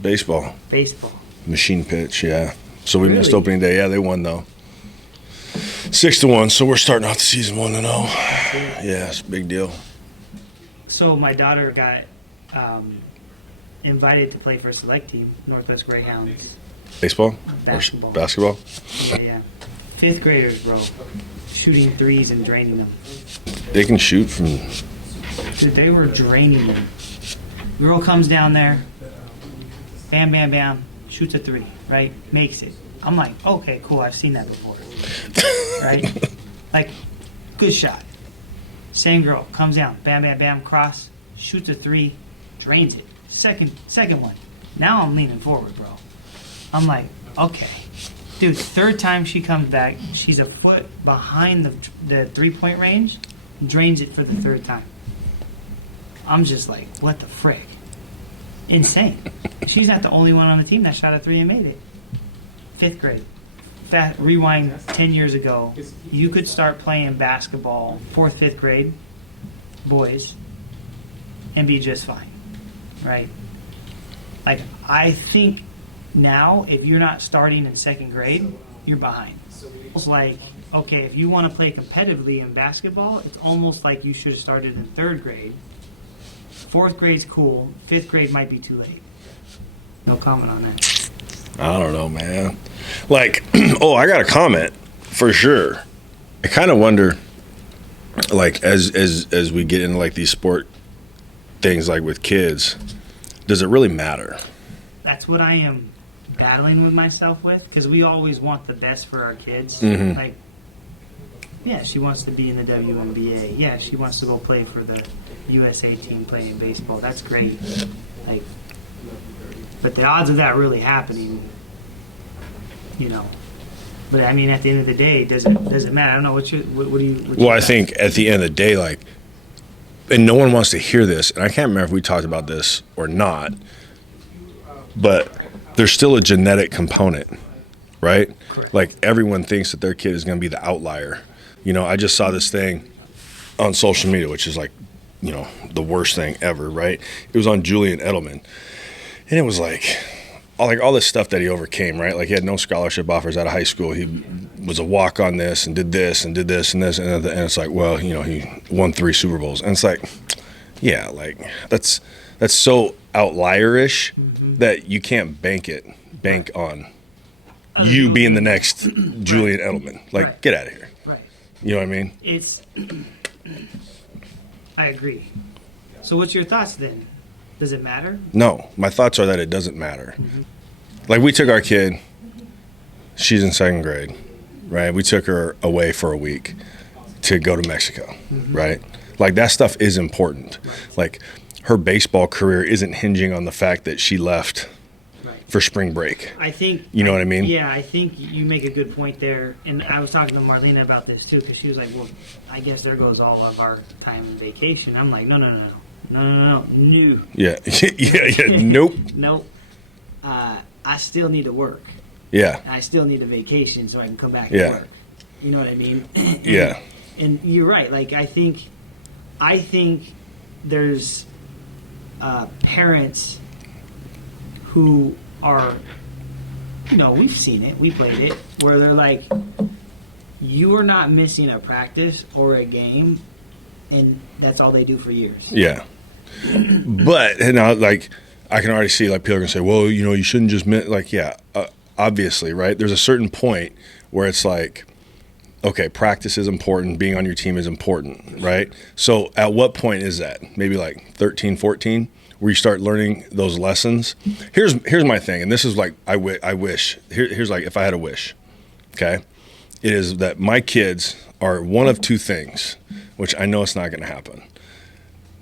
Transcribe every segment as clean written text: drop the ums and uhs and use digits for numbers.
Baseball. Baseball. Machine pitch, yeah. So we missed Really? opening day. Yeah, they won, though. 6-1, so we're starting off the season 1-0. Yeah, it's a big deal. So my daughter got invited to play for a select team, Northwest Greyhounds. Baseball? Basketball. Or basketball? Yeah. Fifth graders, bro. Shooting threes and draining them. They can shoot from... Dude, they were draining them. Girl comes down there, bam, bam, bam, shoots a three, right? Makes it. I'm like, okay, cool, I've seen that before. Right? Like, good shot. Same girl comes down, bam, bam, bam, cross, shoots a three, drains it. Second one. Now I'm leaning forward, bro. I'm like, okay. Dude, third time she comes back, she's a foot behind the three-point range, drains it for the third time. I'm just like, what the frick? Insane. She's not the only one on the team that shot a three and made it. Fifth grade. Rewind 10 years ago, you could start playing basketball, fourth, fifth grade, boys, and be just fine, right? Like, I think now, if you're not starting in second grade, you're behind. It's like, okay, if you want to play competitively in basketball, it's almost like you should have started in third grade. Fourth grade's cool. Fifth grade might be too late. No comment on that. I don't know, man. Like, oh, I got a comment for sure. I kind of wonder, like, as we get into like these sport things, like with kids, does it really matter? That's what I am battling with myself with, because we always want the best for our kids. Mm-hmm. Like, yeah, she wants to be in the WNBA. Yeah, she wants to go play for the USA team playing baseball. That's great. Like, but the odds of that really happening, you know. But I mean, at the end of the day, does it matter? I don't know. What do you? Well, I think at the end of the day, like, and no one wants to hear this, and I can't remember if we talked about this or not, but there's still a genetic component, right? Correct. Like, everyone thinks that their kid is going to be the outlier. You know, I just saw this thing on social media, which is like, you know, the worst thing ever, right? It was on Julian Edelman. And it was like all this stuff that he overcame, right? Like, he had no scholarship offers out of high school. He was a walk on this and did this and did this and this. And it's like, well, you know, he won 3 Super Bowls. And it's like, yeah, like, that's so outlier-ish that you can't bank on you being the next Julian Edelman. Like, Right. Get out of here. Right. You know what I mean? I agree. So what's your thoughts then? Does it matter? No, my thoughts are that it doesn't matter. Like, we took our kid, she's in second grade, right? We took her away for a week to go to Mexico, right? Like, that stuff is important. Like, her baseball career isn't hinging on the fact that she left for spring break. I think... You know what I mean? Yeah, I think you make a good point there. And I was talking to Marlena about this, too, because she was like, well, I guess there goes all of our time and vacation. I'm like, no. Yeah. Nope. Nope. I still need to work. Yeah. I still need a vacation so I can come back Yeah. to work. You know what I mean? Yeah. And you're right. Like, I think there's parents who are, you know, we've seen it, we played it, where they're like, you are not missing a practice or a game, and that's all they do for years. Yeah. But, you know, like, I can already see, like, people are going to say, well, you know, you shouldn't just, like, yeah, obviously, right? There's a certain point where it's like, okay, practice is important, being on your team is important, right? So at what point is that? Maybe like 13, 14, where you start learning those lessons? Here's my thing, and this is like, I wish. Here's like, if I had a wish, okay? It is that my kids are one of two things, which I know it's not going to happen.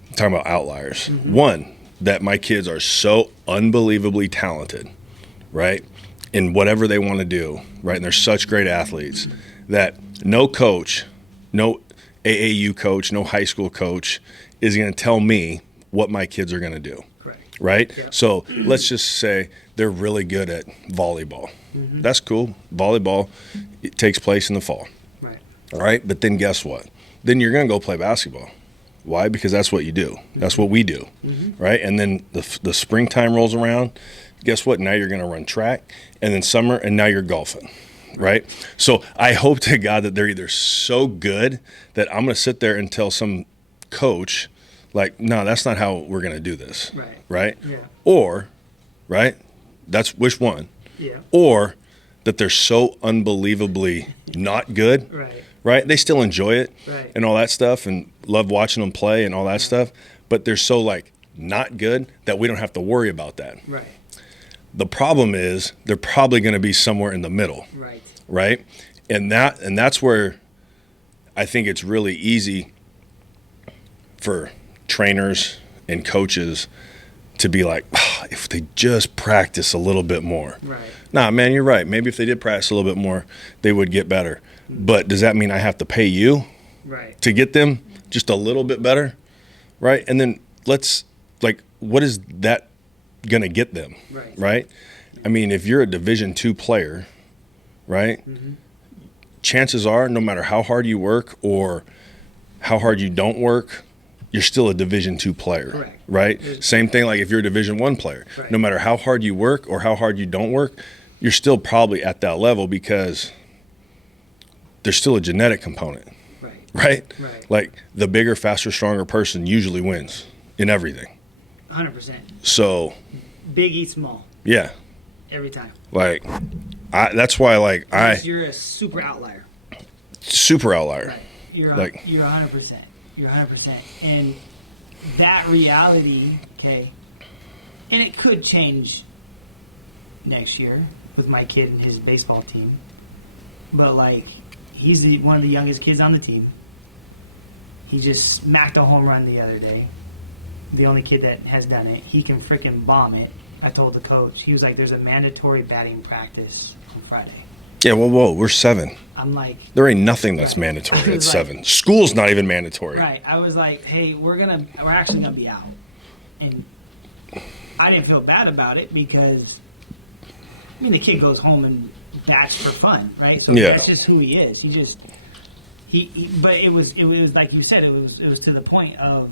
I'm talking about outliers. One, that my kids are so unbelievably talented, right, in whatever they want to do, right, and they're such great athletes that no coach, no AAU coach, no high school coach is going to tell me what my kids are going to do. Correct. Right? Yeah. So let's just say they're really good at volleyball. That's cool. Volleyball, it takes place in the fall. Right. All right? But then guess what? Then you're going to go play basketball. Why? Because that's what you do. That's what we do. Right? And then the springtime rolls around guess what? Now you're going to run track, and then summer, and now you're golfing, right? So I hope to God that they're either so good that I'm going to sit there and tell some coach, like, no, that's not how we're going to do this, right? Yeah. Or, right, that's which one? Yeah. Or that they're so unbelievably not good, right? They still enjoy it and all that stuff and love watching them play and all that stuff, but they're so, like, not good that we don't have to worry about that. Right. The problem is they're probably going to be somewhere in the middle, right? And that's where I think it's really easy for trainers and coaches to be like, oh, if they just practice a little bit more. Right. Nah, man, you're right. Maybe if they did practice a little bit more, they would get better. But does that mean I have to pay you to get them just a little bit better? Right? And then what is that going to get them? Right? I mean, if you're a Division II player, right, chances are no matter how hard you work or how hard you don't work, you're still a Division II player, right? Same thing like if you're a Division I player. No matter how hard you work or how hard you don't work, you're still probably at that level because there's still a genetic component, right? Like the bigger, faster, stronger person usually wins in everything. 100%. So big eats small. Yeah. Every time. Like, that's why, like, you're a super outlier. Super outlier. Right. You're 100%. You're 100%. And that reality, okay, and it could change next year with my kid and his baseball team. But, like, he's one of the youngest kids on the team. He just smacked a home run the other day. The only kid that has done it. He can freaking bomb it. I told the coach. He was like, there's a mandatory batting practice on Friday. Yeah, whoa, we're 7. I'm like... There ain't nothing that's mandatory at 7. School's not even mandatory. Right. I was like, hey, we're actually going to be out. And I didn't feel bad about it because, I mean, the kid goes home and bats for fun, right? So that's just who he is. But it was like you said, it was to the point of,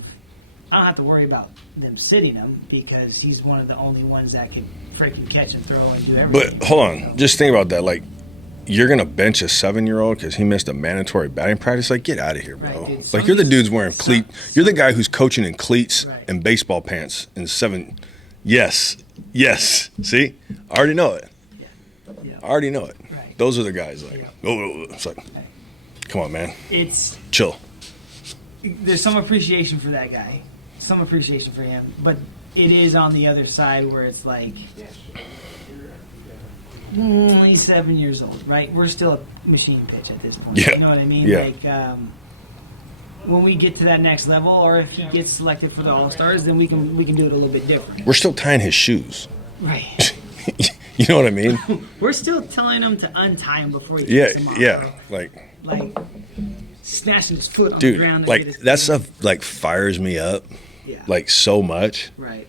I don't have to worry about them sitting him because he's one of the only ones that can freaking catch and throw and do everything. But hold on, just think about that. Like, you're gonna bench a 7-year-old because he missed a mandatory batting practice? Like, get out of here, bro. Right, like, you're the dude's wearing cleats. You're the guy who's coaching in cleats and baseball pants in 7. Yes. See, I already know it. I already know it. Right. Those are the guys. Like, it's like, come on, man. It's chill. There's some appreciation for that guy. Some appreciation for him, but it is on the other side where it's like he's 7 years old, right? We're still a machine pitch at this point. You know what I mean? Like when we get to that next level, or if he gets selected for the All-Stars, then we can do it a little bit different. We're still tying his shoes, right? You know what I mean? We're still telling him to untie him before he takes him off. Bro. Like snatching his foot on the ground. Like that stuff like fires me up. Like so much. Right.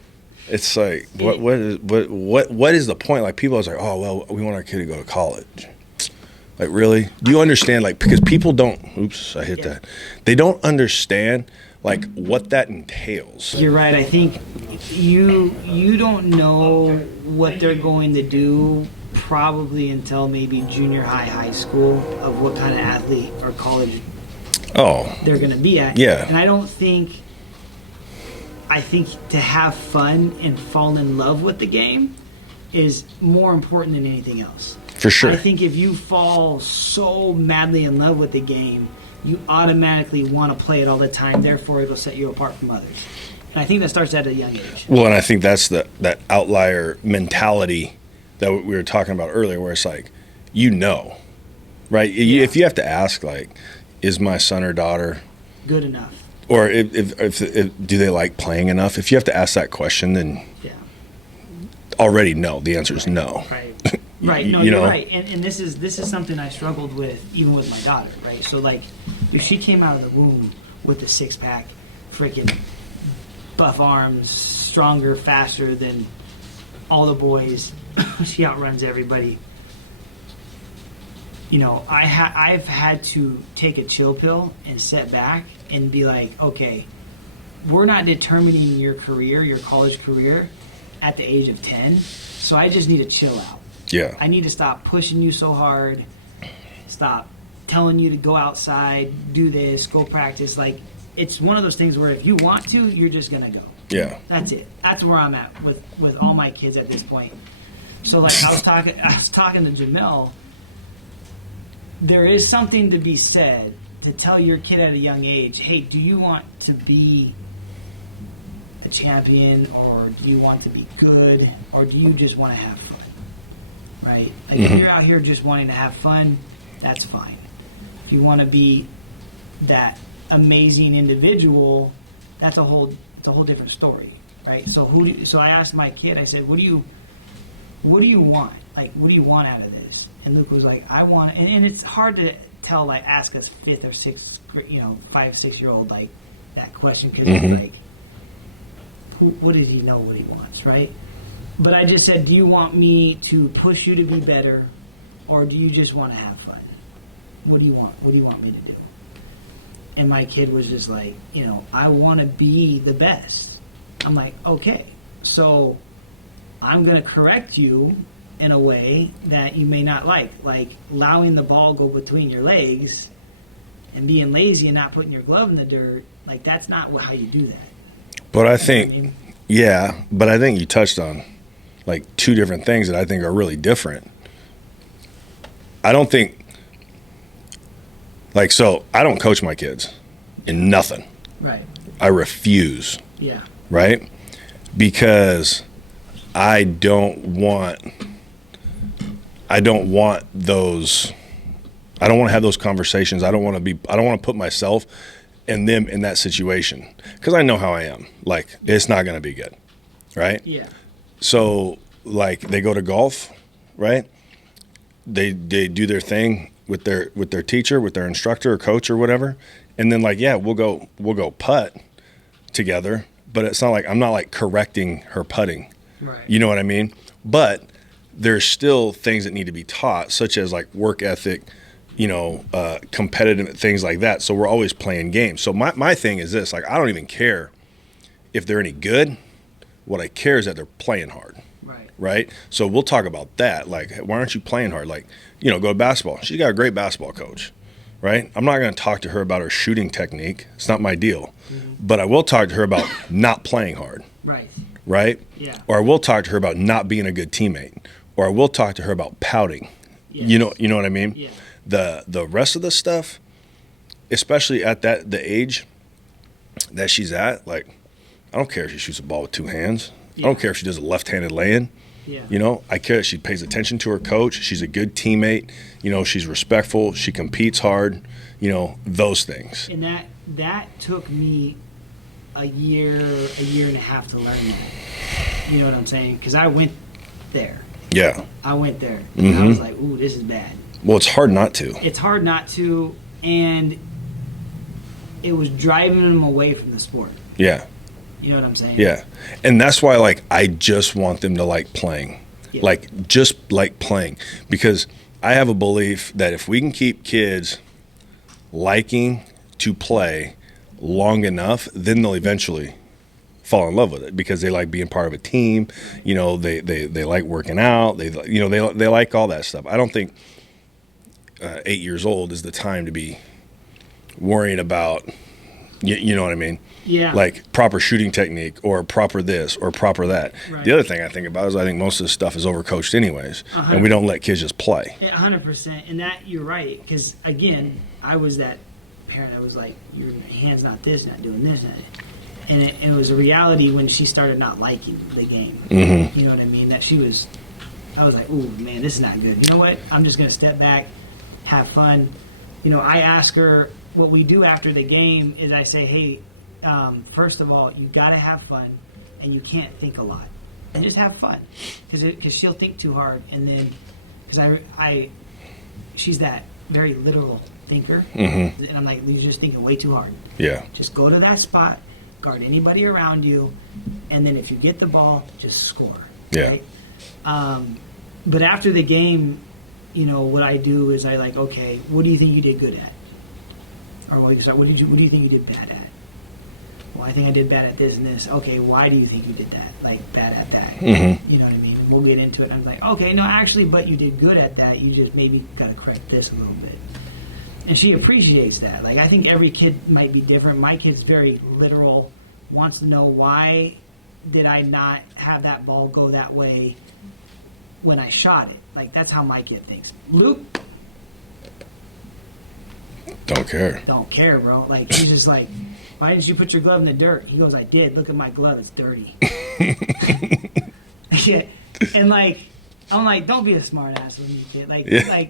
It's like what is the point? Like people are like, oh well, we want our kid to go to college. Like really? Do you understand? Like because people don't. Oops, I hit that. They don't understand like what that entails. You're right. I think you don't know what they're going to do probably until maybe junior high school of what kind of athlete or college they're going to be at. Yeah. And I think to have fun and fall in love with the game is more important than anything else. For sure. I think if you fall so madly in love with the game, you automatically want to play it all the time. Therefore, it'll set you apart from others. And I think that starts at a young age. Well, and I think that's that outlier mentality that we were talking about earlier, where it's like, right? If you have to ask, like, is my son or daughter good enough? Or if do they like playing enough? If you have to ask that question, then already no. The answer is no. Right. Right. No, you're right. And this is something I struggled with even with my daughter. Right. So like, if she came out of the womb with a 6-pack, freaking buff arms, stronger, faster than all the boys, she outruns everybody. You know, I've had to take a chill pill and sit back and be like, okay, we're not determining your career, your college career, at the age of 10. So I just need to chill out. Yeah. I need to stop pushing you so hard. Stop telling you to go outside, do this, go practice. Like, it's one of those things where if you want to, you're just gonna go. Yeah. That's it. That's where I'm at with all my kids at this point. So like I was talking to Jamel. There is something to be said to tell your kid at a young age, hey, do you want to be a champion, or do you want to be good, or do you just want to have fun? Right? Like if you're out here just wanting to have fun, that's fine. If you want to be that amazing individual, that's a whole different story, right? So so I asked my kid, I said, what do you want? Like, what do you want out of this? And Luke was like, I want, and it's hard to tell, like, ask a 5th or 6th, 5-6-year-old like that question, because like, what did he know what he wants, right? But I just said, do you want me to push you to be better, or do you just want to have fun? What do you want? What do you want me to do? And my kid was just like, I want to be the best. I'm like, okay, so I'm going to correct you in a way that you may not like allowing the ball go between your legs and being lazy and not putting your glove in the dirt. Like, that's not how you do that. But I think, but I think you touched on like 2 different things that I think are really different. I don't think, so I don't coach my kids in nothing. Right. I refuse. Yeah. Right? Because I don't want those, I don't want to have those conversations. I don't want to put myself and them in that situation, because I know how I am. Like, it's not going to be good. Right? Yeah. So, like, they go to golf, right? They do their thing with their teacher, with their instructor or coach or whatever, and then we'll go putt together. But it's not like I'm not like correcting her putting. Right. You know what I mean? But there's still things that need to be taught, such as like work ethic, competitive things like that. So we're always playing games. So my thing is this: like, I don't even care if they're any good. What I care is that they're playing hard. Right? So we'll talk about that. Like, why aren't you playing hard? Like, go to basketball. She's got a great basketball coach, right? I'm not going to talk to her about her shooting technique. It's not my deal. But I will talk to her about not playing hard. Right? Yeah. Or I will talk to her about not being a good teammate. Or I will talk to her about pouting. Yes. You know what I mean? Yeah. The rest of the stuff, especially at the age that she's at, like, I don't care if she shoots a ball with 2 hands. Yeah. I don't care if she does a left-handed lay-in. Yeah. I care that she pays attention to her coach. She's a good teammate. She's respectful. She competes hard. Those things. And that took me a year and a half to learn that. You know what I'm saying? Because I went there. Yeah. I went there. And I was like, ooh, this is bad. Well, it's hard not to. It's hard not to, and it was driving them away from the sport. Yeah. You know what I'm saying? Yeah. And that's why, like, I just want them to like playing. Yeah. Like, just like playing. Because I have a belief that if we can keep kids liking to play long enough, then they'll eventually fall in love with it, because they like being part of a team. They like working out. They like all that stuff. I don't think 8 years old is the time to be worrying about, you know what I mean? Yeah. Like proper shooting technique or proper this or proper that. Right. The other thing I think about is I think most of this stuff is overcoached anyways, 100%. And we don't let kids just play. 100%. And that, you're right, because, again, I was that parent. I was like, your hand's not this, not doing this. And it was a reality when she started not liking the game. Mm-hmm. You know what I mean? I was like, ooh, man, this is not good. You know what? I'm just going to step back, have fun. I ask her, what we do after the game is I say, hey, first of all, you got to have fun, and you can't think a lot, and just have fun, because she'll think too hard, and then because she's that very literal thinker, and I'm like, you're just thinking way too hard. Yeah. Just go to that spot, guard anybody around you, and then if you get the ball, just score. Yeah. Right? But after the game, what I do is I like, okay, what do you think you did good at? Or what do you think you did bad at? well, I think I did bad at this and this. Okay, why do you think you did that? Like, bad at that. Mm-hmm. You know what I mean? We'll get into it. I'm like, okay, no, actually, but you did good at that. You just maybe got to correct this a little bit. And she appreciates that. Like, I think every kid might be different. My kid's very literal, wants to know why did I not have that ball go that way when I shot it. Like, that's how my kid thinks. Luke, Don't care. don't care, bro. Like, he's just like, why didn't you put your glove in the dirt? He goes, I did. Look at my glove. It's dirty. Yeah. And, like, I'm like, don't be a smart ass with me, kid. Like, Yeah.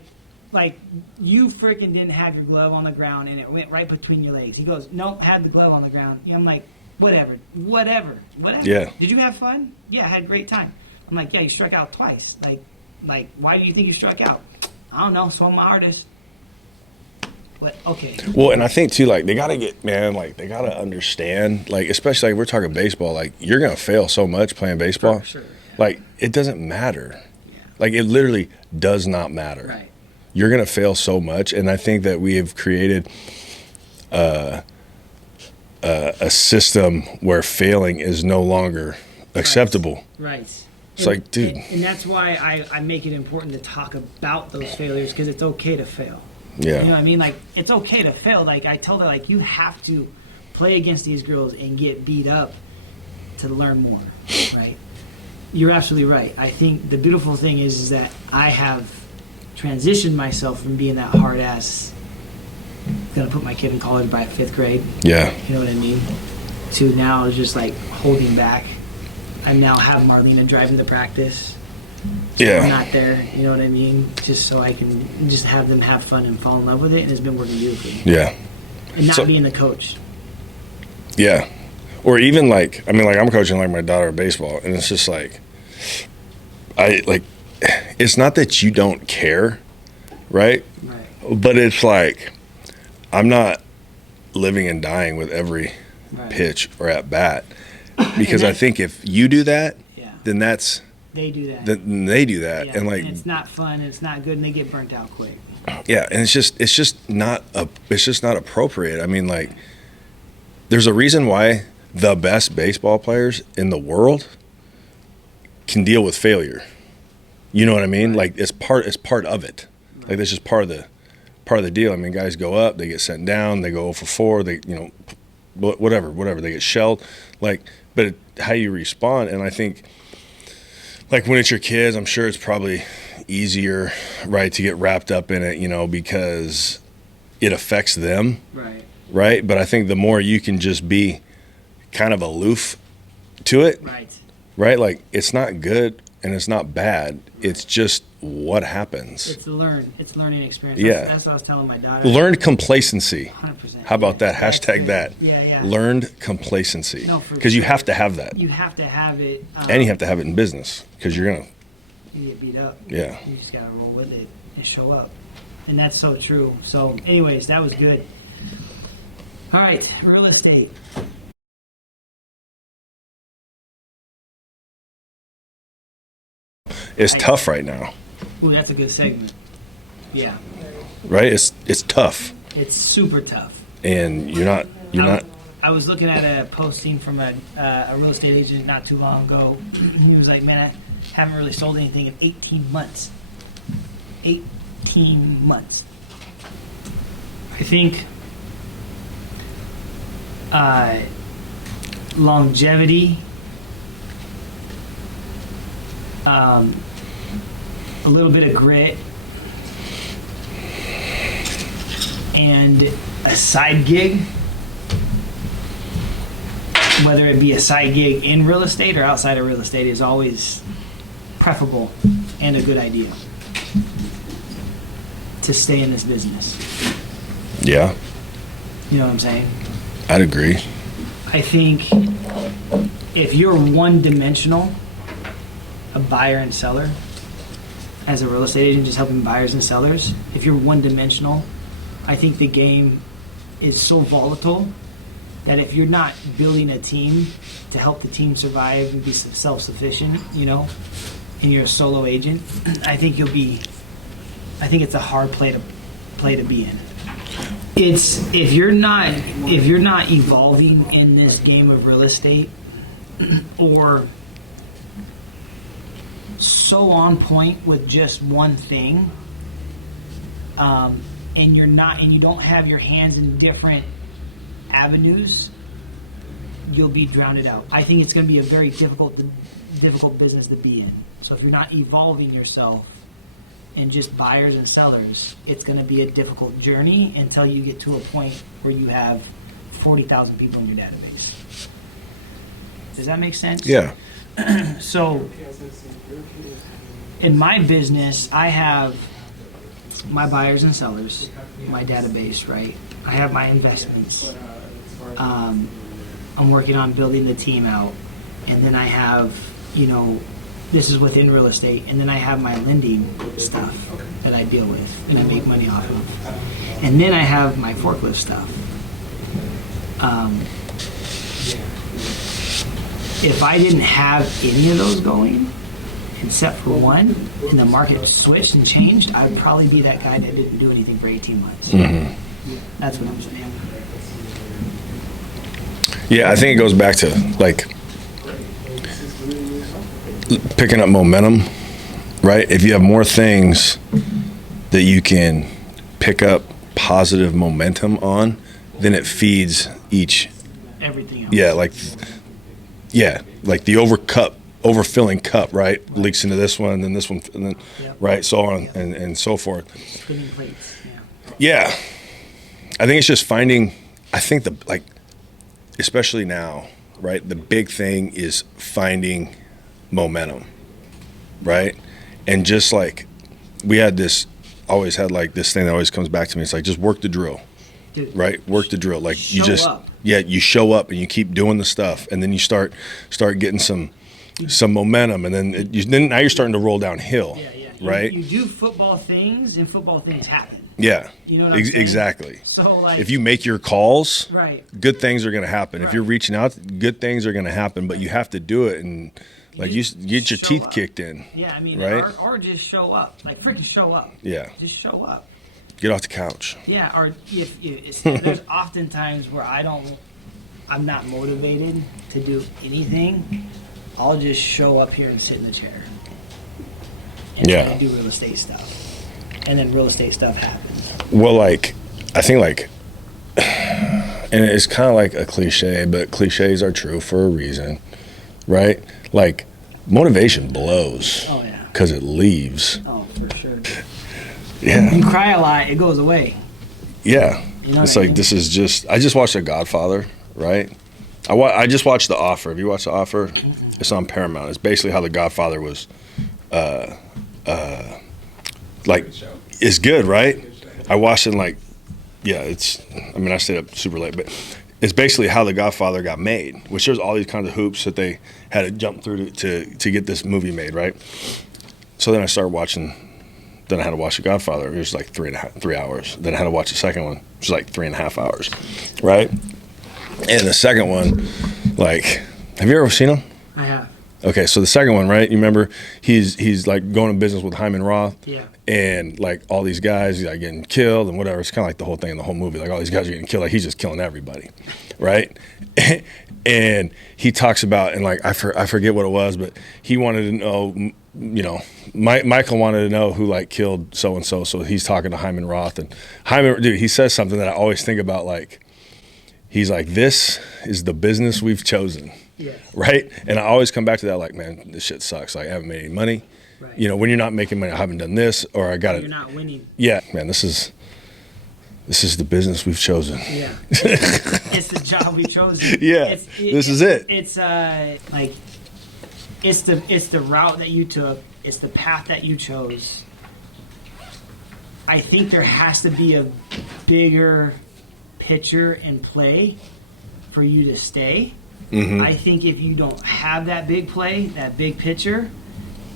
like, you freaking didn't have your glove on the ground and it went right between your legs. He goes, nope, had the glove on the ground. Yeah, I'm like, whatever. Yeah. Did you have fun? Yeah, I had a great time. I'm like, yeah, you struck out twice. Like, why do you think you struck out? I don't know. So I'm an artist. But, okay. Well, and I think too, like, they gotta understand, like, especially like we're talking baseball, like, you're gonna fail so much playing baseball. For sure. Yeah. Like, it doesn't matter. Yeah. Like, it literally does not matter. Right. You're gonna fail so much, and I think that we have created a system where failing is no longer acceptable. Right. It's like, dude. And that's why I make it important to talk about those failures, because it's okay to fail. Yeah. You know what I mean? Like, it's okay to fail. Like, I told her, like, you have to play against these girls and get beat up to learn more, right? You're absolutely right. I think the beautiful thing is that I have transitioned myself from being that hard ass, gonna put my kid in college by 5th grade. Yeah. You know what I mean? To now just like holding back. I now have Marlena driving the practice. I'm Yeah. not there, you know what I mean? Just so I can just have them have fun and fall in love with it, and it's been working beautifully. Yeah. And not So- being the coach. Yeah. Or even like, I mean, like, I'm coaching like my daughter baseball, and it's just like, it's not that you don't care, right? Right. But it's like, I'm not living and dying with every Right. pitch or at bat, because And I think if you do that, Yeah. then They do that. then they do that, Yeah, and like, it's not fun, it's not good, and they get burnt out quick. yeah, and it's just not appropriate. I mean, like, there's a reason why the best baseball players in the world can deal with failure. You know what I mean? Right. Like, it's part of it. Right. Like, that's just part of the deal. I mean, guys go up, they get sent down, they go 0 for 4, they, you know, whatever, they get shelled. Like, but how you respond, and I think, like, when it's your kids, I'm sure it's probably easier, right, to get wrapped up in it, you know, because it affects them, Right. right? But I think the more you can just be kind of aloof to it, Right. right? Like, it's not good and it's not bad. It's just what happens. It's learning experience. Yeah. That's what I was telling my daughter. Learned complacency. 100%. How about that? That's Hashtag it. that. Yeah. Learned complacency. No, for Because you sure. have to have that. You have to have it. And you have to have it in business, because you're going to, You get beat up. yeah. You just gotta roll with it and show up, and that's so true. So, anyways, that was good. All right, real estate. It's tough right now, Ooh, that's a good segment. Yeah, right? It's tough. it's super tough. And you're not, I was looking at a posting from a real estate agent not too long ago. He was like, "Man, I haven't really sold anything in 18 months. 18 months." I think longevity, a little bit of grit, and a side gig, whether it be a side gig in real estate or outside of real estate, is always preferable and a good idea to stay in this business. yeah, You know what I'm saying? I'd agree. I think if you're one-dimensional, a buyer and seller, as a real estate agent, just helping buyers and sellers, if you're one-dimensional, I think the game is so volatile that if you're not building a team to help the team survive and be self-sufficient, you know, and you're a solo agent, I think it's a hard play to be in. It's if you're not evolving in this game of real estate, or so on point with just one thing, and you don't have your hands in different avenues, you'll be drowned out. I think it's going to be a very difficult business to be in. So if you're not evolving yourself and just buyers and sellers, it's going to be a difficult journey until you get to a point where you have 40,000 people in your database. Does that make sense? Yeah. So in my business, I have my buyers and sellers, my database, right? I have my investments. I'm working on building the team out. And then I have, this is within real estate. And then I have my lending stuff that I deal with and I make money off of. And then I have my forklift stuff. If I didn't have any of those going, except for one, and the market switched and changed, I would probably be that guy that didn't do anything for 18 months. Mm-hmm. That's what I'm saying. Yeah, I think it goes back to like picking up momentum, right? If you have more things that you can pick up positive momentum on, then it feeds everything else. Like the overfilling cup, right? Leaks into this one, and then this one, and then right, so on and so forth. Spinning plates. Yeah. I think it's just finding. I think especially now, right? The big thing is finding momentum, right? And just like we always had like this thing that always comes back to me. It's like just work the drill. Dude, right? Work the drill. Like you just up. You show up and you keep doing the stuff, and then you start getting some momentum, and then now you're starting to roll downhill. Yeah. Right? You do football things, and football things happen. Yeah. You know what I'm saying? Exactly. So like, if you make your calls, right, good things are going to happen. Right. If you're reaching out, good things are going to happen, but you have to do it and like you get your teeth kicked in. Yeah, I mean, right? or just show up. Like freaking show up. Yeah. Just show up. Get off the couch. Yeah, or if there's often times where I'm not motivated to do anything, I'll just show up here and sit in the chair. And try to do real estate stuff. And then real estate stuff happens. Well, I think and it's kind of like a cliche, but cliches are true for a reason, right? Like, motivation blows. Oh, yeah. Because it leaves. Oh, for sure. Yeah. You cry a lot, it goes away. Yeah. You know it's like, I just watched The Godfather, right? I just watched The Offer. Have you watched The Offer? Mm-hmm. It's on Paramount. It's basically how The Godfather was, it's good, right? I watched it I stayed up super late, but it's basically how The Godfather got made, which there's all these kinds of hoops that they had to jump through to get this movie made, right? So then I started watching, then I had to watch The Godfather. It was like 3 hours. Then I had to watch the second one, which was like 3.5 hours, right? And the second one, have you ever seen them? I have. Okay, so the second one, right? You remember he's like going to business with Hyman Roth. Yeah. And like all these guys like getting killed and whatever. It's kind of like the whole thing in the whole movie. Like all these guys are getting killed. Like he's just killing everybody, right? And he talks about, and like I forget what it was, but he wanted to know, Michael wanted to know who like killed so and so. So he's talking to Hyman Roth, and Hyman, dude, he says something that I always think about. Like he's like, "This is the business we've chosen." Yes. Right? And I always come back to that, like, man, this shit sucks. Like, I haven't made any money. Right. When you're not making money, I haven't done this, or I got it. You're not winning. Yeah, man, this is the business we've chosen. Yeah. It's the job we chose. Yeah. This is it. It's it's the route that you took. It's the path that you chose. I think there has to be a bigger picture in play for you to stay. Mm-hmm. I think if you don't have that big play, that big picture,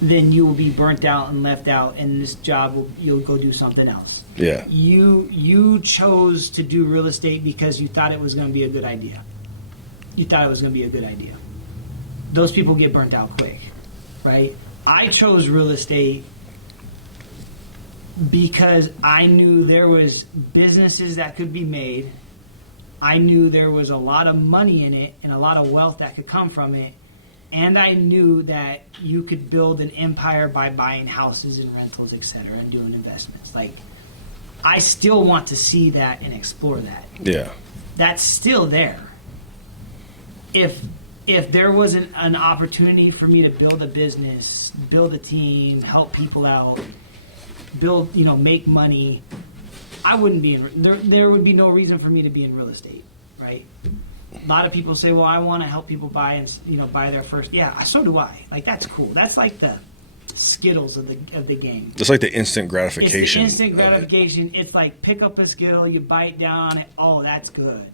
then you will be burnt out and left out, and this job you'll go do something else. Yeah. You chose to do real estate because you thought it was going to be a good idea. You thought it was going to be a good idea. Those people get burnt out quick, right? I chose real estate because I knew there was businesses that could be made. I knew there was a lot of money in it and a lot of wealth that could come from it. And I knew that you could build an empire by buying houses and rentals, etc., and doing investments. Like, I still want to see that and explore that. Yeah. That's still there. If there wasn't an opportunity for me to build a business, build a team, help people out, build, make money, I wouldn't be in. There would be no reason for me to be in real estate, right? A lot of people say, "Well, I want to help people buy and buy their first." Yeah, so do I. Like, that's cool. That's like the Skittles of the game. It's like the instant gratification. It's the instant gratification. It's like pick up a Skittle, you bite down on it. Oh, that's good.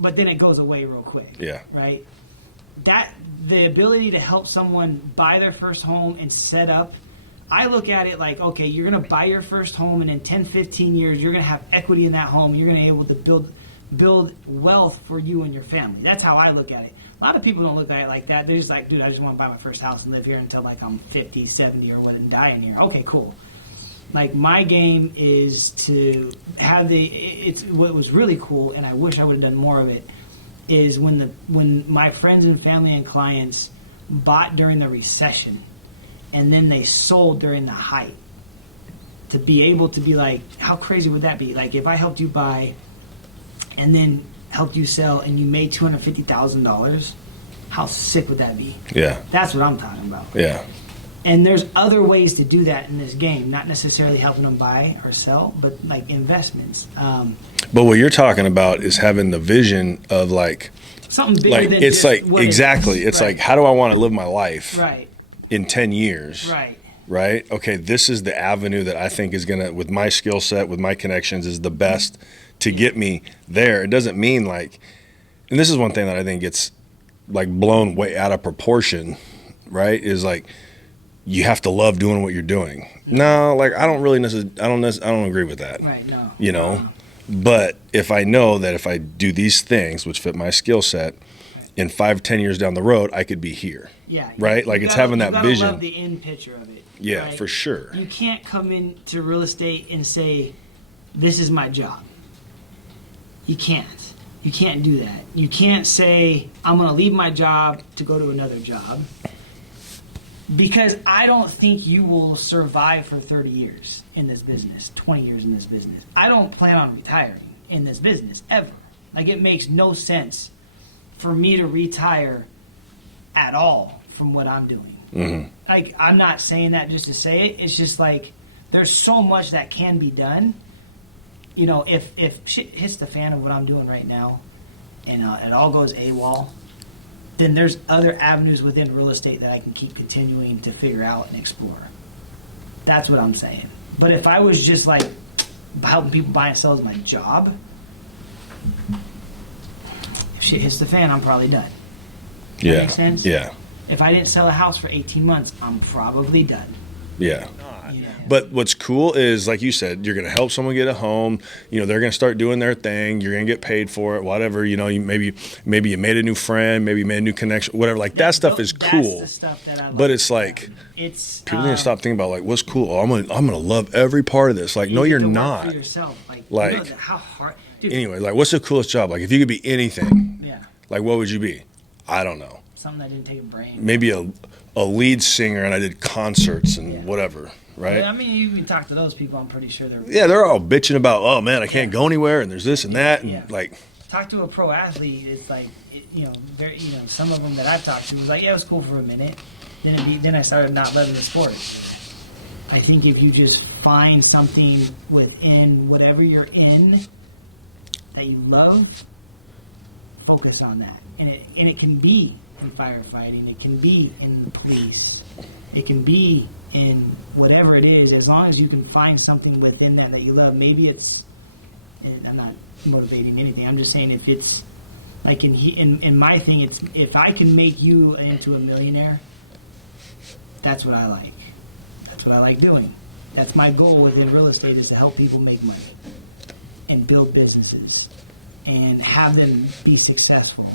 But then it goes away real quick. Yeah. Right. That the ability to help someone buy their first home and set up. I look at it like, okay, you're going to buy your first home, and in 10, 15 years, you're going to have equity in that home. You're going to be able to build wealth for you and your family. That's how I look at it. A lot of people don't look at it like that. They're just like, dude, I just want to buy my first house and live here until like I'm 50, 70 or what, and die in here. Okay, cool. Like, my game is to have it's what was really cool, and I wish I would have done more of it, is when my friends and family and clients bought during the recession, and then they sold during the height. To be able to be like, how crazy would that be? Like, if I helped you buy and then helped you sell and you made $250,000, how sick would that be? Yeah. That's what I'm talking about. Yeah. And there's other ways to do that in this game, not necessarily helping them buy or sell, but like investments. But what you're talking about is having the vision of like something bigger like than it's just like what exactly. It's right. like, how do I want to live my life? Right. In 10 years. Right. Right? Okay, this is the avenue that I think is going to, with my skill set, with my connections, is the best to get me there. It doesn't mean like, and this is one thing that I think gets like blown way out of proportion, right? Is like, you have to love doing what you're doing. No, like, I don't really necessarily, I don't agree with that. Right, no. You know? But if I know that if I do these things, which fit my skill set, in 5-10 years down the road, I could be here. Yeah. Right? Like, it's having that vision. You love the end picture of it. Yeah, right? for sure. You can't come into real estate and say, this is my job. You can't. You can't do that. You can't say, I'm going to leave my job to go to another job. Because I don't think you will survive for 30 years in this business, 20 years in this business. I don't plan on retiring in this business, ever. Like, it makes no sense for me to retire at all from what I'm doing. Mm-hmm. Like, I'm not saying that just to say it. It's just like, there's so much that can be done. You know, if shit hits the fan of what I'm doing right now, and it all goes AWOL, then there's other avenues within real estate that I can keep continuing to figure out and explore. That's what I'm saying. But if I was just like helping people buy and sell as my job, if shit hits the fan, I'm probably done. Yeah. That make sense? Yeah. If I didn't sell a house for 18 months, I'm probably done. Yeah. Yeah. But what's cool is, like you said, you're going to help someone get a home. You know, they're going to start doing their thing. You're going to get paid for it, whatever. You know, maybe you made a new friend, maybe you made a new connection, whatever. Like, that stuff is cool. That's the stuff that I like. But it's like, it's people need to stop thinking about, like, what's cool? Oh, I'm gonna love every part of this. Like, no, you're get to work not. for yourself. Like you know how hard. Dude, Anyway, like, what's the coolest job? Like, if you could be anything, yeah, like, what would you be? I don't know. something that didn't take a brain. Maybe a lead singer, and I did concerts and Yeah. whatever. Right? I mean, you can talk to those people. I'm pretty sure they're. Yeah, they're all bitching about, oh man, I can't go anywhere, and there's this and that, and Yeah. like. Talk to a pro athlete. It's like, some of them that I've talked to was like, yeah, it was cool for a minute. Then I started not loving the sport. I think if you just find something within whatever you're in that you love, focus on that. And it can be in firefighting. It can be in the police. It can be in whatever it is, as long as you can find something within that you love. Maybe it's, and I'm not motivating anything, I'm just saying if it's, like in my thing, it's if I can make you into a millionaire, that's what I like. That's what I like doing. That's my goal within real estate, is to help people make money and build businesses and have them be successful.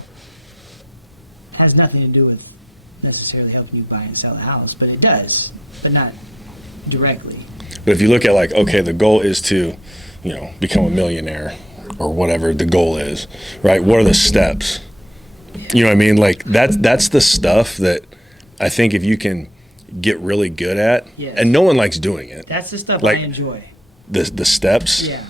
It has nothing to do with necessarily helping you buy and sell a house, but it does, but not directly. But if you look at like, okay, the goal is to, become a millionaire or whatever the goal is, right? What are the steps? You know what I mean? Like that's the stuff that I think if you can get really good at, and no one likes doing it. That's the stuff like, I enjoy. The steps? Yeah.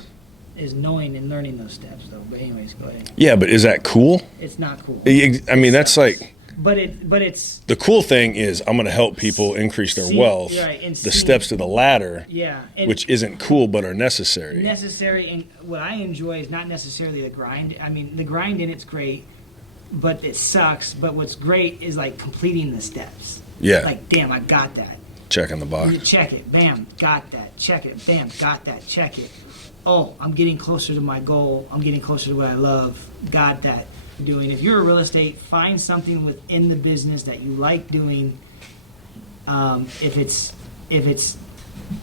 Is knowing and learning those steps though. But anyways, go ahead. Yeah, but is that cool? It's not cool. I mean, that's like... But it's... The cool thing is I'm going to help people increase their wealth. Right, and the steps to the ladder, and which isn't cool but are necessary. Necessary, and what I enjoy is not necessarily the grind. I mean, the grind in it's great, but it sucks. But what's great is like completing the steps. Yeah. Like, damn, I got that. Checking the box. You check it. Bam, got that. Check it. Bam, got that. Check it. Oh, I'm getting closer to my goal. I'm getting closer to what I love. Got that. Doing. If you're a real estate, find something within the business that you like doing. If it's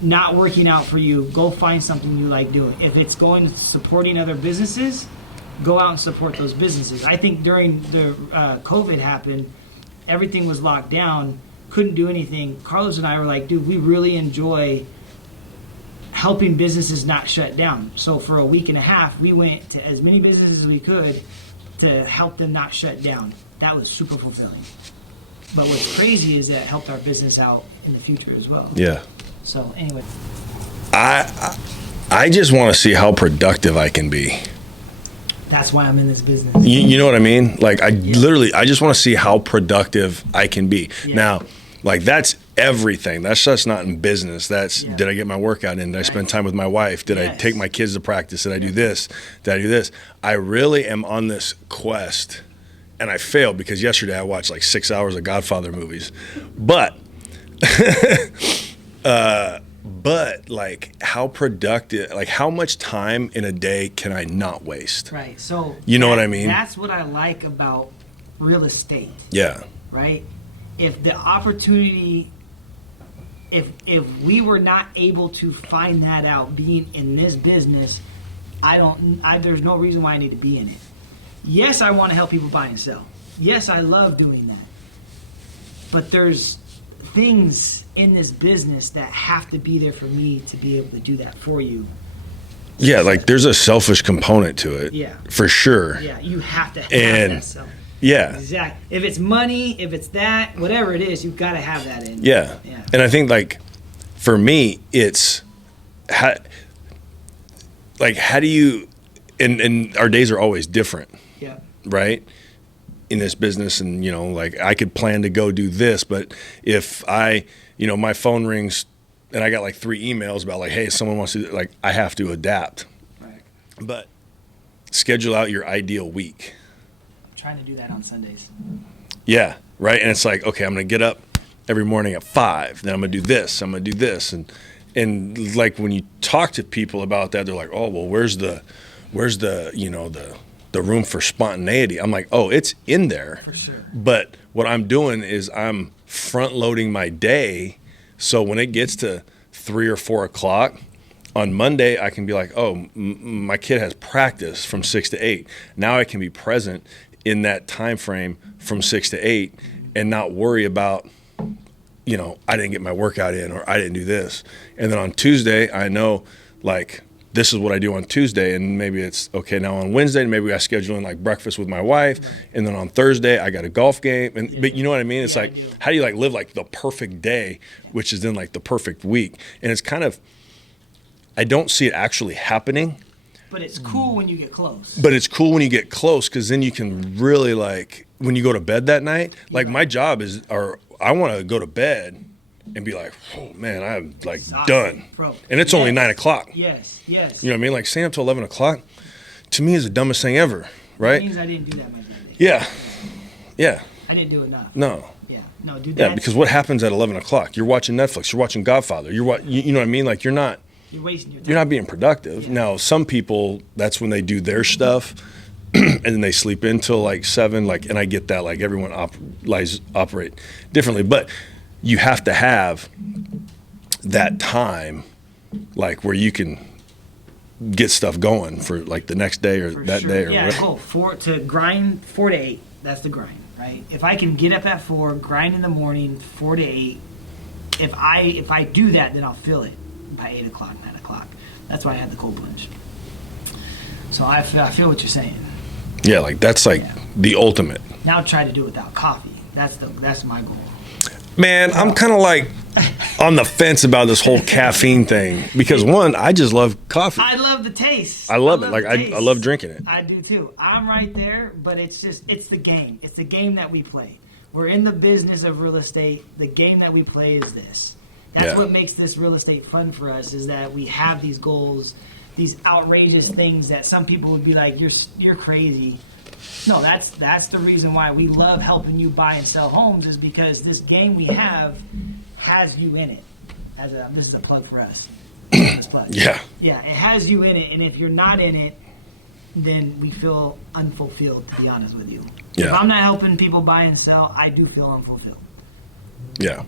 not working out for you, go find something you like doing. If it's going to supporting other businesses, go out and support those businesses. I think during the COVID happened, everything was locked down, couldn't do anything. Carlos and I were like, dude, we really enjoy helping businesses not shut down. So for a week and a half, we went to as many businesses as we could to help them not shut down. That was super fulfilling. But what's crazy is that it helped our business out in the future as well. Yeah. So anyway. I just want to see how productive I can be. That's why I'm in this business. You know what I mean? Like, I just want to see how productive I can be. Yeah. Now, like, that's everything. That's just not in business. That's, did I get my workout in? Did I spend time with my wife? Did I take my kids to practice? Did I do this? Did I do this? I really am on this quest, and I failed because yesterday I watched like 6 hours of Godfather movies. But, like, how productive, like, how much time in a day can I not waste? Right. So, you know what I mean? That's what I like about real estate. Yeah. Right? If the opportunity, if we were not able to find that out being in this business, there's no reason why I need to be in it. Yes, I want to help people buy and sell. Yes, I love doing that. But there's things in this business that have to be there for me to be able to do that for you. Yeah, like there's a selfish component to it. Yeah. For sure. Yeah, you have to have that self. Yeah. Exactly. If it's money, if it's that, whatever it is, you've got to have that in. Yeah. And I think, like, for me, it's how do you, and our days are always different. Yeah. Right? In this business, and, like, I could plan to go do this, but if my phone rings and I got like 3 emails about like, hey, someone wants to, like, I have to adapt. Right. But schedule out your ideal week. Trying to do that on Sundays. Yeah, right. And it's like, okay, I'm gonna get up every morning at 5. Then I'm gonna do this. I'm gonna do this. And like when you talk to people about that, they're like, oh, well, where's the room for spontaneity? I'm like, oh, it's in there. For sure. But what I'm doing is I'm front loading my day, so when it gets to 3 or 4 o'clock on Monday, I can be like, oh, my kid has practice from 6 to 8. Now I can be present in that time frame from 6 to 8 and not worry about, I didn't get my workout in or I didn't do this. And then on Tuesday, I know, like, this is what I do on Tuesday, and maybe it's, okay, now on Wednesday, maybe I schedule in, like, breakfast with my wife, and then on Thursday, I got a golf game. But you know what I mean? It's like, how do you, like, live, like, the perfect day, which is then, like, the perfect week? And it's kind of, I don't see it actually happening. But it's cool when you get close. But it's cool when you get close, because then you can really, like, when you go to bed that night, like, my job is, I want to go to bed and be like, oh, man, I'm, like, done. Bro. And it's only 9 o'clock. Yes. You know what I mean? Like, staying up till 11 o'clock, to me, is the dumbest thing ever, right? That means I didn't do that much that day. Yeah. I didn't do enough. No. Yeah. No, do that. Yeah, because what happens at 11 o'clock? You're watching Netflix. You're watching Godfather. You know what I mean? Like, you're wasting your time. You're not being productive. Yeah. Now, some people, that's when they do their stuff, and then they sleep in till like 7. Like, and I get that. Like, everyone operate differently, but you have to have that time, like, where you can get stuff going for like the next day or that day or whatever. To grind 4 to 8. That's the grind, right? If I can get up at 4, grind in the morning, 4 to 8. If I do that, then I'll feel it. by 8 o'clock, 9 o'clock. That's why I had the cold plunge. So I feel what you're saying. Yeah, like that's like the ultimate. Now try to do it without coffee. That's my goal. Man, I'm kind of like on the fence about this whole caffeine thing because one, I just love coffee. I love the taste. I love it. Like I love drinking it. I do too. I'm right there, but it's the game. It's the game that we play. We're in the business of real estate. The game that we play is this. That's what makes this real estate fun for us, is that we have these goals, these outrageous things that some people would be like, you're crazy. No, that's the reason why we love helping you buy and sell homes, is because this game we have has you in it. This is a plug for us. Plug. Yeah, it has you in it, and if you're not in it, then we feel unfulfilled, to be honest with you. Yeah. If I'm not helping people buy and sell, I do feel unfulfilled. Yeah.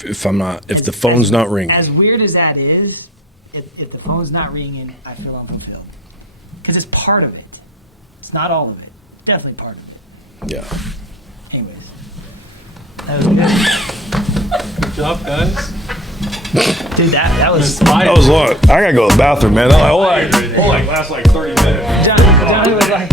If the phone's not ringing. As weird as that is, if the phone's not ringing, I feel unfulfilled. Because it's part of it. It's not all of it. Definitely part of it. Yeah. Anyways. That was good. Good job, guys. Dude, that was... That was long. I gotta go to the bathroom, man. That like, last like 30 minutes. Johnny was like,